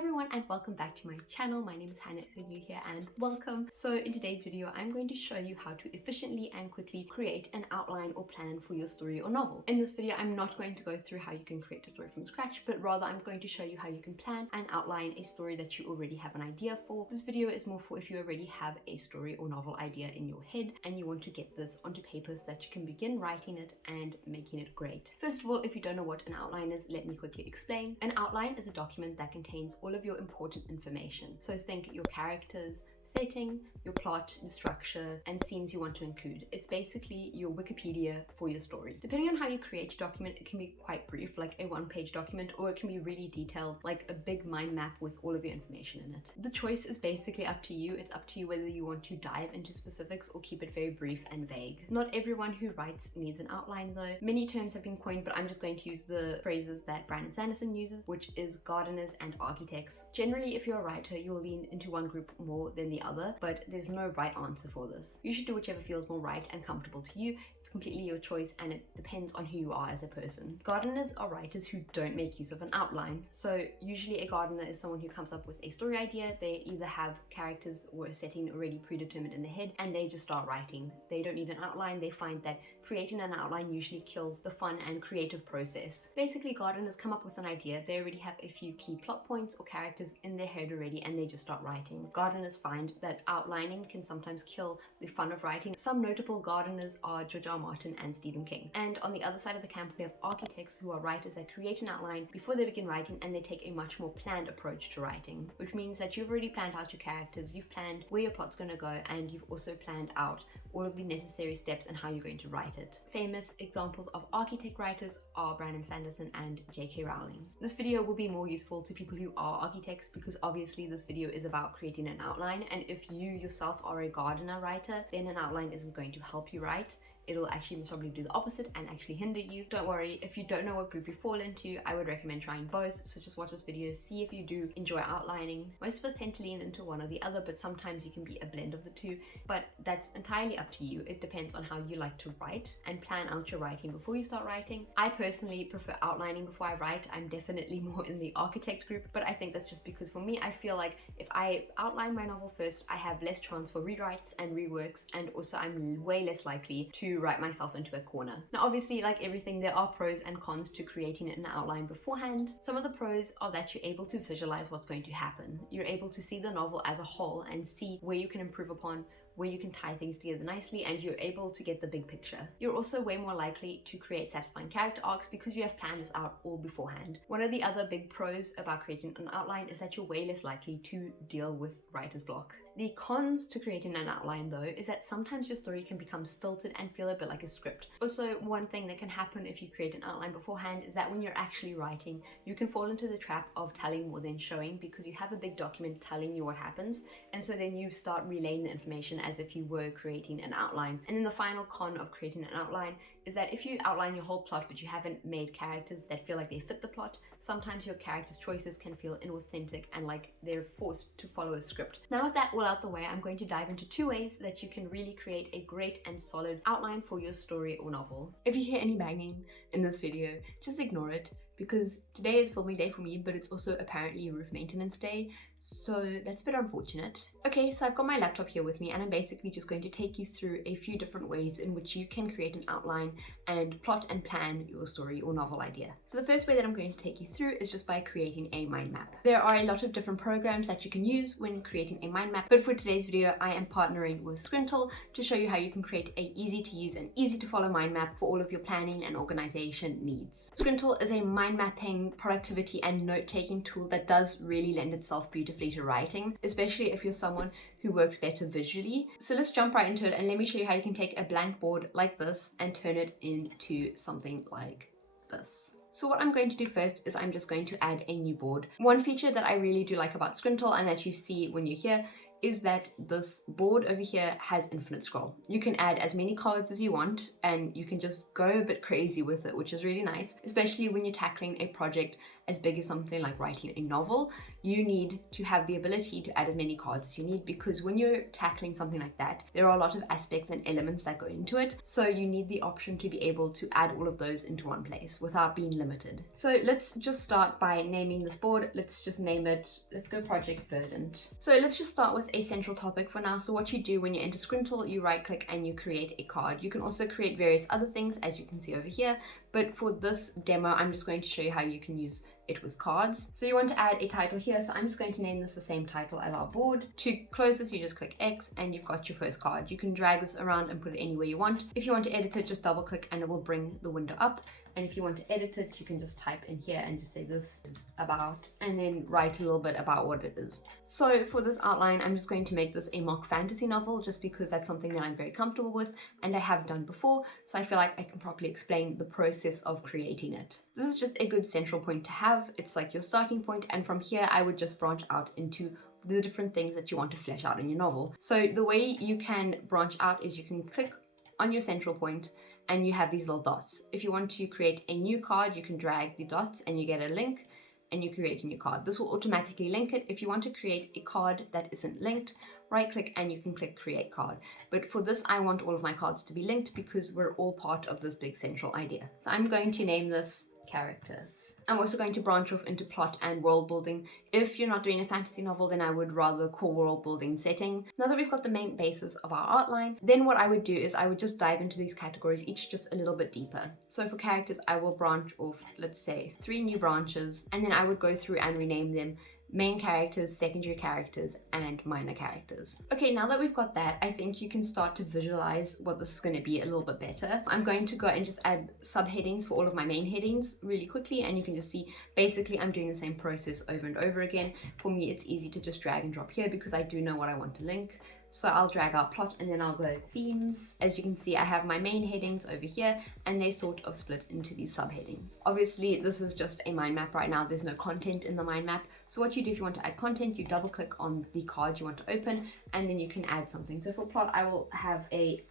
everyone and welcome back to my channel. My name is Hannah if you're new here, and welcome. So in today's video I'm going to show you how to efficiently and quickly create an outline or plan for your story or novel. In this video I'm not going to go through how you can create a story from scratch, but rather I'm going to show you how you can plan and outline a story that you already have an idea for. This video is more for if you already have a story or novel idea in your head and you want to get this onto paper so that you can begin writing it and making it great. First of all, if you don't know what an outline is, let me quickly explain. An outline is a document that contains all of your important information. So think your characters, setting, your plot, the structure, and scenes you want to include. It's basically your Wikipedia for your story. Depending on how you create your document, it can be quite brief, like a one-page document, or it can be really detailed, like a big mind map with all of your information in it. The choice is basically up to you. It's up to you whether you want to dive into specifics or keep it very brief and vague. Not everyone who writes needs an outline though. Many terms have been coined, but I'm just going to use the phrases that Brandon Sanderson uses, which is gardeners and architects. Generally, if you're a writer, you'll lean into one group more than the other, but there's no right answer for this. You should do whichever feels more right and comfortable to you. It's completely your choice and it depends on who you are as a person. Gardeners are writers who don't make use of an outline. So usually a gardener is someone who comes up with a story idea. They either have characters or a setting already predetermined in their head and they just start writing. They don't need an outline. They find that creating an outline usually kills the fun and creative process. Basically, gardeners come up with an idea. They already have a few key plot points or characters in their head already and they just start writing. Gardeners find that outlining can sometimes kill the fun of writing. Some notable gardeners are George R. R. Martin and Stephen King. And on the other side of the camp, we have architects who are writers that create an outline before they begin writing and they take a much more planned approach to writing, which means that you've already planned out your characters, you've planned where your plot's going to go, and you've also planned out all of the necessary steps and how you're going to write it. Famous examples of architect writers are Brandon Sanderson and J.K. Rowling. This video will be more useful to people who are architects because obviously this video is about creating an outline, and if you yourself are a gardener writer, then an outline isn't going to help you write. It'll actually probably do the opposite and actually hinder you. Don't worry, if you don't know what group you fall into, I would recommend trying both. So just watch this video, see if you do enjoy outlining. Most of us tend to lean into one or the other, but sometimes you can be a blend of the two, but that's entirely up to you. It depends on how you like to write and plan out your writing before you start writing. I personally prefer outlining before I write. I'm definitely more in the architect group, but I think that's just because for me, I feel like if I outline my novel first, I have less chance for rewrites and reworks, and also I'm way less likely to write myself into a corner. Now obviously, like everything, there are pros and cons to creating an outline beforehand. Some of the pros are that you're able to visualize what's going to happen. You're able to see the novel as a whole and see where you can improve upon, where you can tie things together nicely, and you're able to get the big picture. You're also way more likely to create satisfying character arcs because you have planned this out all beforehand. One of the other big pros about creating an outline is that you're way less likely to deal with writer's block. The cons to creating an outline though is that sometimes your story can become stilted and feel a bit like a script. Also, one thing that can happen if you create an outline beforehand is that when you're actually writing, you can fall into the trap of telling more than showing because you have a big document telling you what happens, and so then you start relaying the information as if you were creating an outline. And then the final con of creating an outline is that if you outline your whole plot but you haven't made characters that feel like they fit the plot, sometimes your characters' choices can feel inauthentic and like they're forced to follow a script. Now with that all out the way, I'm going to dive into two ways that you can really create a great and solid outline for your story or novel. If you hear any banging in this video, just ignore it because today is filming day for me, but it's also apparently roof maintenance day, so that's a bit unfortunate. Okay, so I've got my laptop here with me and I'm basically just going to take you through a few different ways in which you can create an outline and plot and plan your story or novel idea. So the first way that I'm going to take you through is just by creating a mind map. There are a lot of different programs that you can use when creating a mind map, but for today's video I am partnering with Scrintal to show you how you can create a easy to use and easy to follow mind map for all of your planning and organization needs. Scrintal is a mind mapping, productivity and note-taking tool that does really lend itself beautifully to writing, especially if you're someone who works better visually. So let's jump right into it and let me show you how you can take a blank board like this and turn it into something like this. So what I'm going to do first is I'm just going to add a new board. One feature that I really do like about Scrintal and that you see when you're here is that this board over here has infinite scroll. You can add as many cards as you want and you can just go a bit crazy with it, which is really nice, especially when you're tackling a project as big as something like writing a novel, you need to have the ability to add as many cards as you need, because when you're tackling something like that, there are a lot of aspects and elements that go into it. So you need the option to be able to add all of those into one place without being limited. So let's just start by naming this board. Let's just name it, let's go Project Verdant. So let's just start with a central topic for now. So what you do when you enter Scrintal, you right click and you create a card. You can also create various other things, as you can see over here, but for this demo, I'm just going to show you how you can use it with cards. So you want to add a title here, so I'm just going to name this the same title as our board. To close this, you just click X and you've got your first card. You can drag this around and put it anywhere you want. If you want to edit it, just double click and it will bring the window up. And if you want to edit it, you can just type in here and just say this is about, and then write a little bit about what it is. So for this outline, I'm just going to make this a mock fantasy novel, just because that's something that I'm very comfortable with and I have done before. So I feel like I can properly explain the process of creating it. This is just a good central point to have. It's like your starting point, and from here I would just branch out into the different things that you want to flesh out in your novel. So the way you can branch out is you can click on your central point and you have these little dots. If you want to create a new card, you can drag the dots and you get a link and you create a new card. This will automatically link it. If you want to create a card that isn't linked, right click and you can click create card. But for this, I want all of my cards to be linked because we're all part of this big central idea. So I'm going to name this characters. I'm also going to branch off into plot and world building. If you're not doing a fantasy novel, then I would rather call world building setting. Now that we've got the main basis of our outline, then what I would do is I would just dive into these categories, each just a little bit deeper. So for characters, I will branch off, let's say 3 new branches, and then I would go through and rename them main characters, secondary characters, and minor characters. Okay, now that we've got that, I think you can start to visualize what this is going to be a little bit better. I'm going to go and just add subheadings for all of my main headings really quickly, and you can just see basically I'm doing the same process over and over again. For me, it's easy to just drag and drop here because I do know what I want to link. So I'll drag out plot and then I'll go themes. As you can see, I have my main headings over here and they sort of split into these subheadings. Obviously, this is just a mind map right now. There's no content in the mind map. So what you do if you want to add content, you double click on the card you want to open and then you can add something. So for plot, I will have a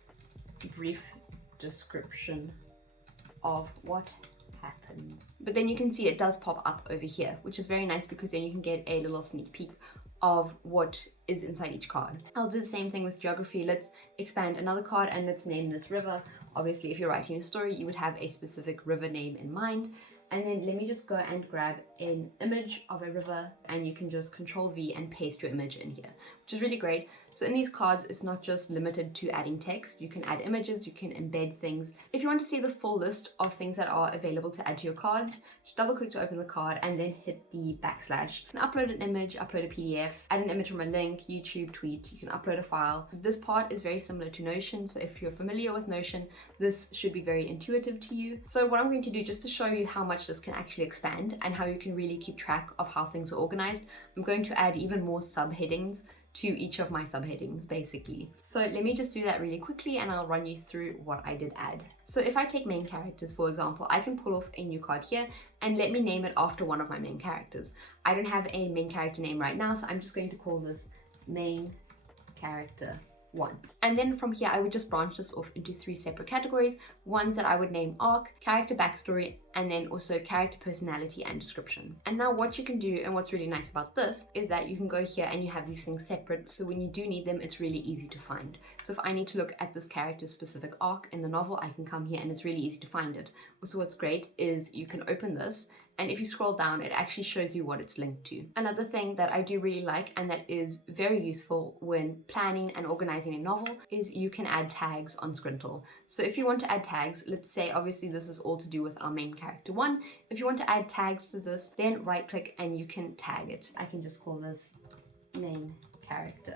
brief description of what happens. But then you can see it does pop up over here, which is very nice because then you can get a little sneak peek of what is inside each card. I'll do the same thing with geography. Let's expand another card and let's name this river. Obviously, if you're writing a story, you would have a specific river name in mind. And then let me just go and grab an image of a river and you can just Control V and paste your image in here, which is really great. So in these cards, it's not just limited to adding text. You can add images, you can embed things. If you want to see the full list of things that are available to add to your cards, just double click to open the card and then hit the backslash. You can upload an image, upload a PDF, add an image from a link, YouTube, tweet, you can upload a file. This part is very similar to Notion. So if you're familiar with Notion, this should be very intuitive to you. So what I'm going to do just to show you how much this can actually expand and how you can really keep track of how things are organized, I'm going to add even more subheadings to each of my subheadings basically. So let me just do that really quickly and I'll run you through what I did add. So if I take main characters, for example, I can pull off a new card here and let me name it after one of my main characters. I don't have a main character name right now, so I'm just going to call this main character 1. And then from here, I would just branch this off into 3 separate categories. Ones that I would name arc, character backstory, and then also character personality and description. And now what you can do, and what's really nice about this, is that you can go here and you have these things separate. So when you do need them, it's really easy to find. So if I need to look at this character's specific arc in the novel, I can come here and it's really easy to find it. Also, what's great is you can open this, and if you scroll down, it actually shows you what it's linked to. Another thing that I do really like and that is very useful when planning and organizing a novel is you can add tags on Scrintal. So if you want to add tags, let's say obviously this is all to do with our main character 1. If you want to add tags to this, then right click and you can tag it. I can just call this main character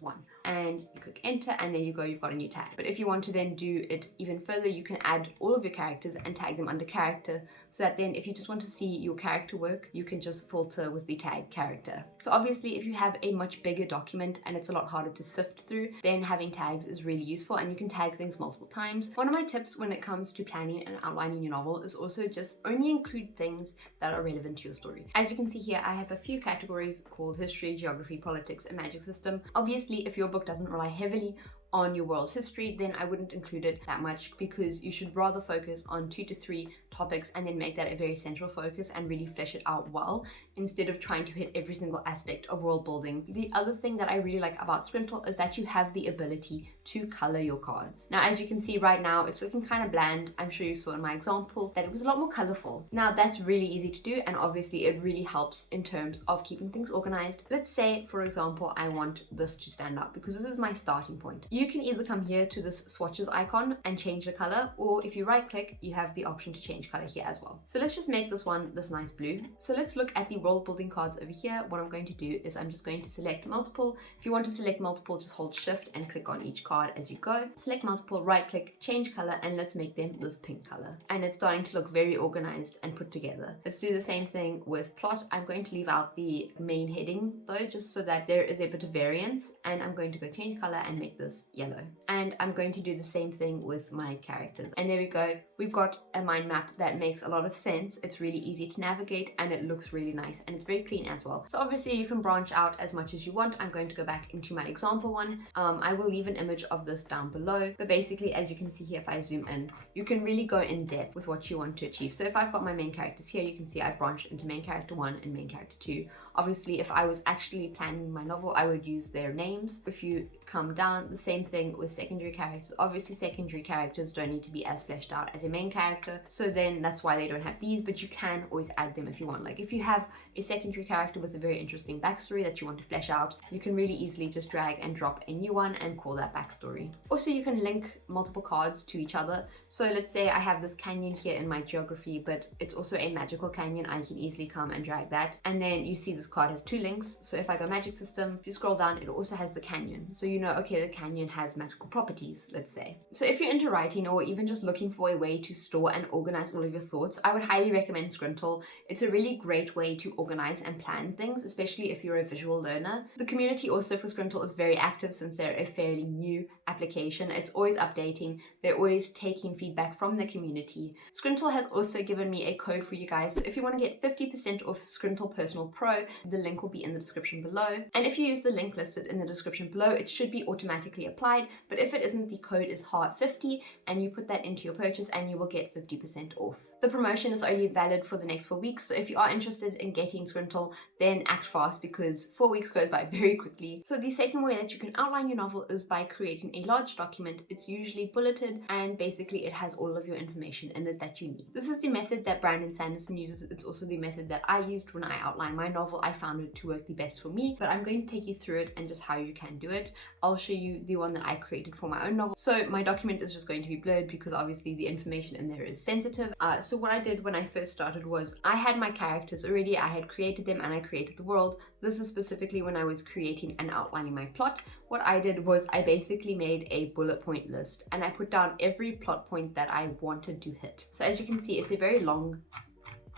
1. And you click enter and there you go, you've got a new tag. But if you want to then do it even further, you can add all of your characters and tag them under character, so that then if you just want to see your character work, you can just filter with the tag character. So obviously if you have a much bigger document and it's a lot harder to sift through, then having tags is really useful and you can tag things multiple times. One of my tips when it comes to planning and outlining your novel is also just only include things that are relevant to your story. As you can see here, I have a few categories called history, geography, politics, and magic system. Obviously, if your book doesn't rely heavily on your world's history, then I wouldn't include it that much, because you should rather focus on 2 to 3 topics and then make that a very central focus and really flesh it out well, instead of trying to hit every single aspect of world building. The other thing that I really like about Scrintal is that you have the ability to color your cards. Now, as you can see right now, it's looking kind of bland. I'm sure you saw in my example that it was a lot more colorful. Now, that's really easy to do, and obviously it really helps in terms of keeping things organized. Let's say, for example, I want this to stand out because this is my starting point. You can either come here to this swatches icon and change the color, or if you right click, you have the option to change color here as well. So let's just make this one this nice blue. So let's look at the world building cards over here. What I'm going to do is I'm just going to select multiple. If you want to select multiple, just hold shift and click on each card as you go. Select multiple, right click, change color, and let's make them this pink color. And it's starting to look very organized and put together. Let's do the same thing with plot. I'm going to leave out the main heading though, just so that there is a bit of variance, and I'm going to go change color and make this yellow. And I'm going to do the same thing with my characters. And there we go. We've got a mind map that makes a lot of sense. It's really easy to navigate and it looks really nice, and it's very clean as well. So obviously you can branch out as much as you want. I'm going to go back into my example one. I will leave an image of this down below, but basically, as you can see here, if I zoom in, you can really go in depth with what you want to achieve. So if I've got my main characters here, you can see I've branched into main character 1 and main character 2. Obviously, if I was actually planning my novel, I would use their names. If you come down, the same thing with secondary characters. Obviously, secondary characters don't need to be as fleshed out as a main character, so then that's why they don't have these, but you can always add them if you want. Like if you have a secondary character with a very interesting backstory that you want to flesh out, you can really easily just drag and drop a new one and call that backstory. Also, you can link multiple cards to each other. So let's say I have this canyon here in my geography, but it's also a magical canyon. I can easily come and drag that, and then you see this card has 2 links. So if I go magic system, if you scroll down, it also has the canyon, so you know, okay, the canyon has magical properties, let's say. So if you're into writing, or even just looking for a way to store and organize all of your thoughts, I would highly recommend Scrintal. It's a really great way to organize and plan things, especially if you're a visual learner. The community also for Scrintal is very active, since they're a fairly new application. It's always updating. They're always taking feedback from the community. Scrintal has also given me a code for you guys. So if you want to get 50% off Scrintal Personal Pro, the link will be in the description below. And if you use the link listed in the description below, it should be automatically applied. But if it isn't, the code is HEART50, and you put that into your purchase and you will get 50% off. The promotion is only valid for the next 4 weeks, so if you are interested in getting Scrintal, then act fast, because 4 weeks goes by very quickly. So the second way that you can outline your novel is by creating a large document. It's usually bulleted, and basically it has all of your information in it that you need. This is the method that Brandon Sanderson uses. It's also the method that I used when I outlined my novel. I found it to work the best for me, but I'm going to take you through it and just how you can do it. I'll show you the one that I created for my own novel. So my document is just going to be blurred because obviously the information in there is sensitive. So what I did when I first started was I had my characters already. I had created them and I created the world. This is specifically when I was creating and outlining my plot. What I did was I basically made a bullet point list, and I put down every plot point that I wanted to hit. So as you can see, it's a very long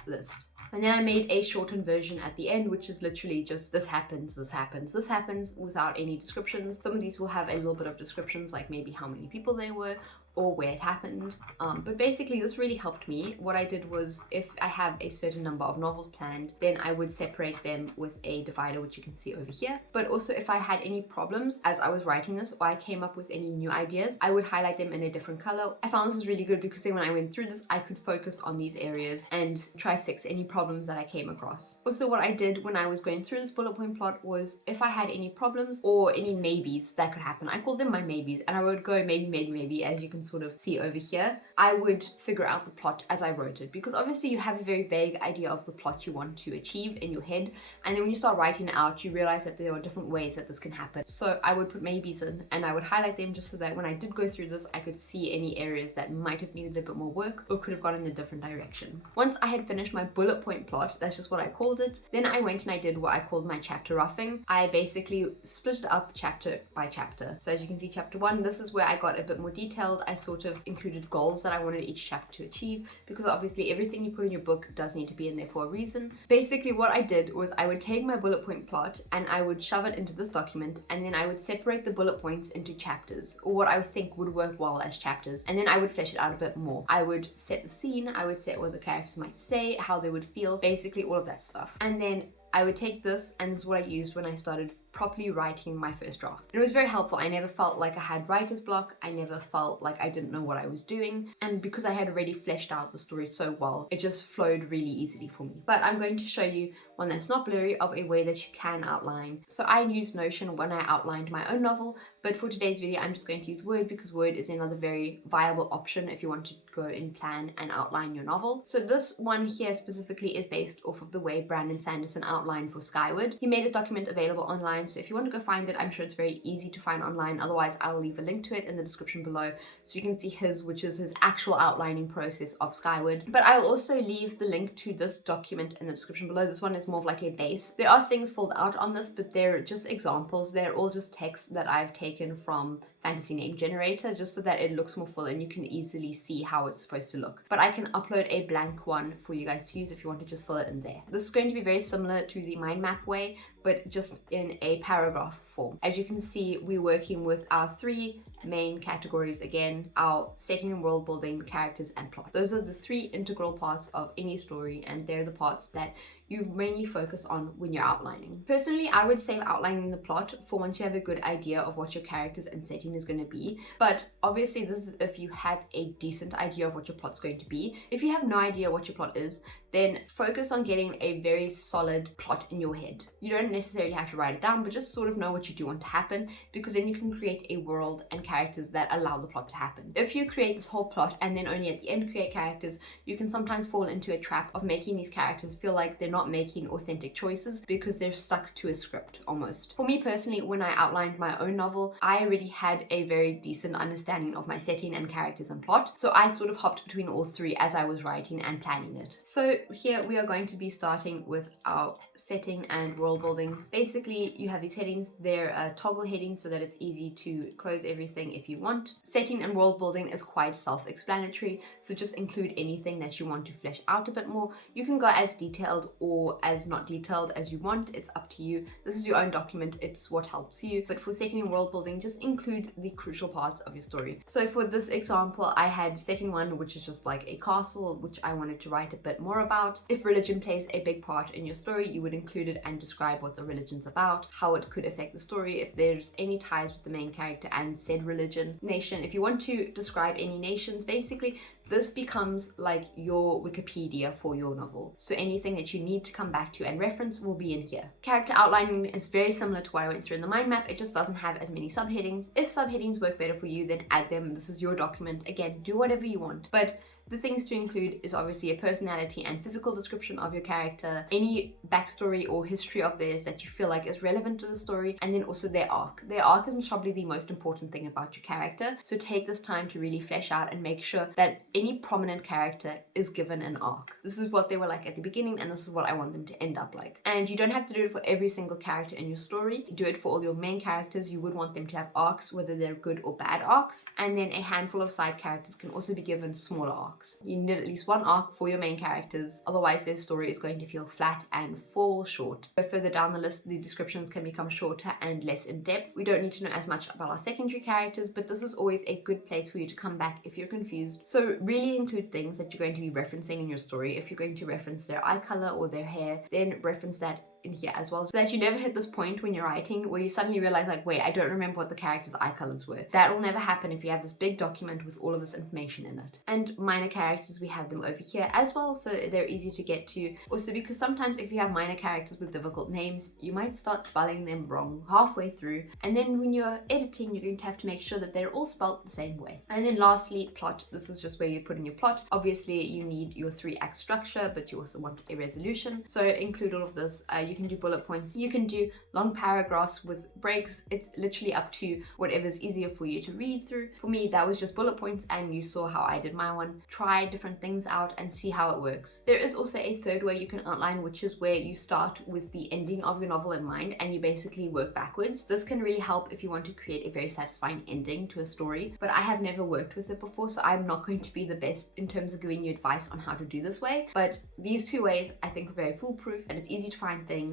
list. And then I made a shortened version at the end, which is literally just this happens, this happens, this happens, without any descriptions. Some of these will have a little bit of descriptions, like maybe how many people they were, or where it happened. But basically this really helped me. What I did was, if I have a certain number of novels planned, then I would separate them with a divider, which you can see over here. But also if I had any problems as I was writing this, or I came up with any new ideas, I would highlight them in a different color. I found this was really good because then when I went through this, I could focus on these areas and try fix any problems that I came across. Also, what I did when I was going through this bullet point plot was, if I had any problems or any maybes that could happen, I called them my maybes, and I would go maybe, as you can sort of see over here. I would figure out the plot as I wrote it, because obviously you have a very vague idea of the plot you want to achieve in your head, and then when you start writing it out, you realize that there are different ways that this can happen. So I would put maybes in, and I would highlight them just so that when I did go through this, I could see any areas that might have needed a bit more work or could have gone in a different direction. Once I had finished my bullet point plot, that's just what I called it, then I went and I did what I called my chapter roughing. I basically split it up chapter by chapter. So as you can see, chapter 1, this is where I got a bit more detailed. I sort of included goals that I wanted each chapter to achieve, because obviously everything you put in your book does need to be in there for a reason. Basically what I did was I would take my bullet point plot and I would shove it into this document, and then I would separate the bullet points into chapters, or what I would think would work well as chapters, and then I would flesh it out a bit more. I would set the scene, I would set what the characters might say, how they would feel, basically all of that stuff. And then I would take this, and this is what I used when I started properly writing my first draft. It was very helpful. I never felt like I had writer's block. I never felt like I didn't know what I was doing. And because I had already fleshed out the story so well, it just flowed really easily for me. But I'm going to show you one that's not blurry of a way that you can outline. So I used Notion when I outlined my own novel, but for today's video, I'm just going to use Word because Word is another very viable option if you want to go in plan and outline your novel. So this one here specifically is based off of the way Brandon Sanderson outlined for Skyward. He made his document available online, so if you want to go find it, I'm sure it's very easy to find online. Otherwise, I'll leave a link to it in the description below so you can see his, which is his actual outlining process of Skyward. But I'll also leave the link to this document in the description below. This one is more of like a base. There are things filled out on this, but they're just examples. They're all just text that I've taken from Fantasy Name Generator just so that it looks more full and you can easily see how it's supposed to look. But I can upload a blank one for you guys to use if you want to just fill it in there. This is going to be very similar to the mind map way, but just in a paragraph form. As you can see, we're working with our three main categories again: our setting and world building, characters, and plot. Those are the three integral parts of any story, and they're the parts that you mainly focus on when you're outlining. Personally, I would save outlining the plot for once you have a good idea of what your characters and setting is going to be. But obviously this is if you have a decent idea of what your plot's going to be. If you have no idea what your plot is, then focus on getting a very solid plot in your head. You don't necessarily have to write it down, but just sort of know what you do want to happen, because then you can create a world and characters that allow the plot to happen. If you create this whole plot and then only at the end create characters, you can sometimes fall into a trap of making these characters feel like they're not making authentic choices because they're stuck to a script almost. For me personally, when I outlined my own novel, I already had a very decent understanding of my setting and characters and plot, so I sort of hopped between all three as I was writing and planning it. So here we are going to be starting with our setting and world building. Basically, you have these headings. They're toggle headings so that it's easy to close everything if you want. Setting and world building is quite self-explanatory, so just include anything that you want to flesh out a bit more. You can go as detailed or as not detailed as you want. It's up to you. This is your own document. It's what helps you. But for setting and world building, just include the crucial parts of your story. So for this example, I had setting one, which is just like a castle, which I wanted to write a bit more about. If religion plays a big part in your story, you would include it and describe what the religion's about, how it could affect the story, if there's any ties with the main character and said religion. Nation, if you want to describe any nations, basically this becomes like your Wikipedia for your novel. So anything that you need to come back to and reference will be in here. Character outlining is very similar to what I went through in the mind map. It just doesn't have as many subheadings. If subheadings work better for you, then add them. This is your document. Again, do whatever you want. But the things to include is obviously a personality and physical description of your character, any backstory or history of theirs that you feel like is relevant to the story, and then also their arc. Their arc is probably the most important thing about your character, so take this time to really flesh out and make sure that any prominent character is given an arc. This is what they were like at the beginning, and this is what I want them to end up like. And you don't have to do it for every single character in your story. Do it for all your main characters. You would want them to have arcs, whether they're good or bad arcs, and then a handful of side characters can also be given smaller arcs. You need at least one arc for your main characters, otherwise their story is going to feel flat and fall short. Go further down the list, the descriptions can become shorter and less in depth. We don't need to know as much about our secondary characters, but this is always a good place for you to come back if you're confused. So really include things that you're going to be referencing in your story. If you're going to reference their eye color or their hair, then reference that in here as well, so that you never hit this point when you're writing where you suddenly realize like, wait, I don't remember what the character's eye colors were. That will never happen if you have this big document with all of this information in it. And minor characters, we have them over here as well, so they're easy to get to. Also, because sometimes if you have minor characters with difficult names, you might start spelling them wrong halfway through, and then when you're editing, you're going to have to make sure that they're all spelled the same way. And then lastly, plot. This is just where you put in your plot. Obviously, you need your 3-act structure, but you also want a resolution, so include all of this. You can do bullet points, you can do long paragraphs with breaks. It's literally up to whatever's easier for you to read through. For me, that was just bullet points, and you saw how I did my one. Try different things out and see how it works. There is also a third way you can outline, which is where you start with the ending of your novel in mind and you basically work backwards. This can really help if you want to create a very satisfying ending to a story, but I have never worked with it before, so I'm not going to be the best in terms of giving you advice on how to do this way. But these two ways I think are very foolproof, and it's easy to find things.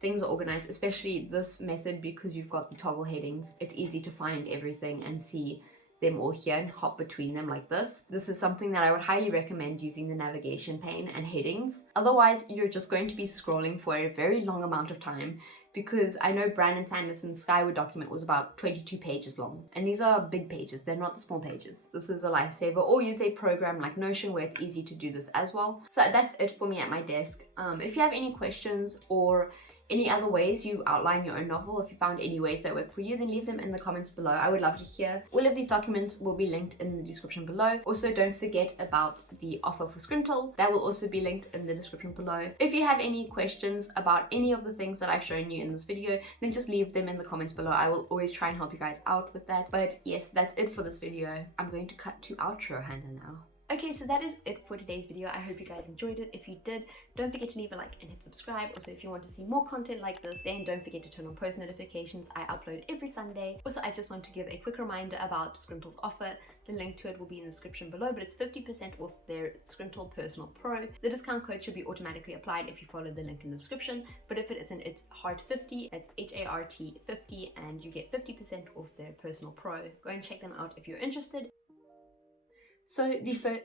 Things are organized, especially this method because you've got the toggle headings. It's easy to find everything and see them all here and hop between them like this. This is something that I would highly recommend using the navigation pane and headings. Otherwise, you're just going to be scrolling for a very long amount of time, because I know Brandon Sanderson's Skyward document was about 22 pages long. And these are big pages, they're not the small pages. This is a lifesaver. Or use a program like Notion where it's easy to do this as well. So that's it for me at my desk. If you have any questions or any other ways you outline your own novel, if you found any ways that work for you, then leave them in the comments below. I would love to hear. All of these documents will be linked in the description below. Also, don't forget about the offer for Scrintal. That will also be linked in the description below. If you have any questions about any of the things that I've shown you in this video, then just leave them in the comments below. I will always try and help you guys out with that. But yes, that's it for this video. I'm going to cut to outro, Hannah, now. Okay, so that is it for today's video. I hope you guys enjoyed it. If you did, don't forget to leave a like and hit subscribe. Also, if you want to see more content like this, then don't forget to turn on post notifications. I upload every Sunday. Also, I just want to give a quick reminder about Scrintal's offer. The link to it will be in the description below, but it's 50% off their Scrintal Personal Pro. The discount code should be automatically applied if you follow the link in the description, but if it isn't, it's HART50. It's HART50, and you get 50% off their Personal Pro. Go and check them out if you're interested. So the first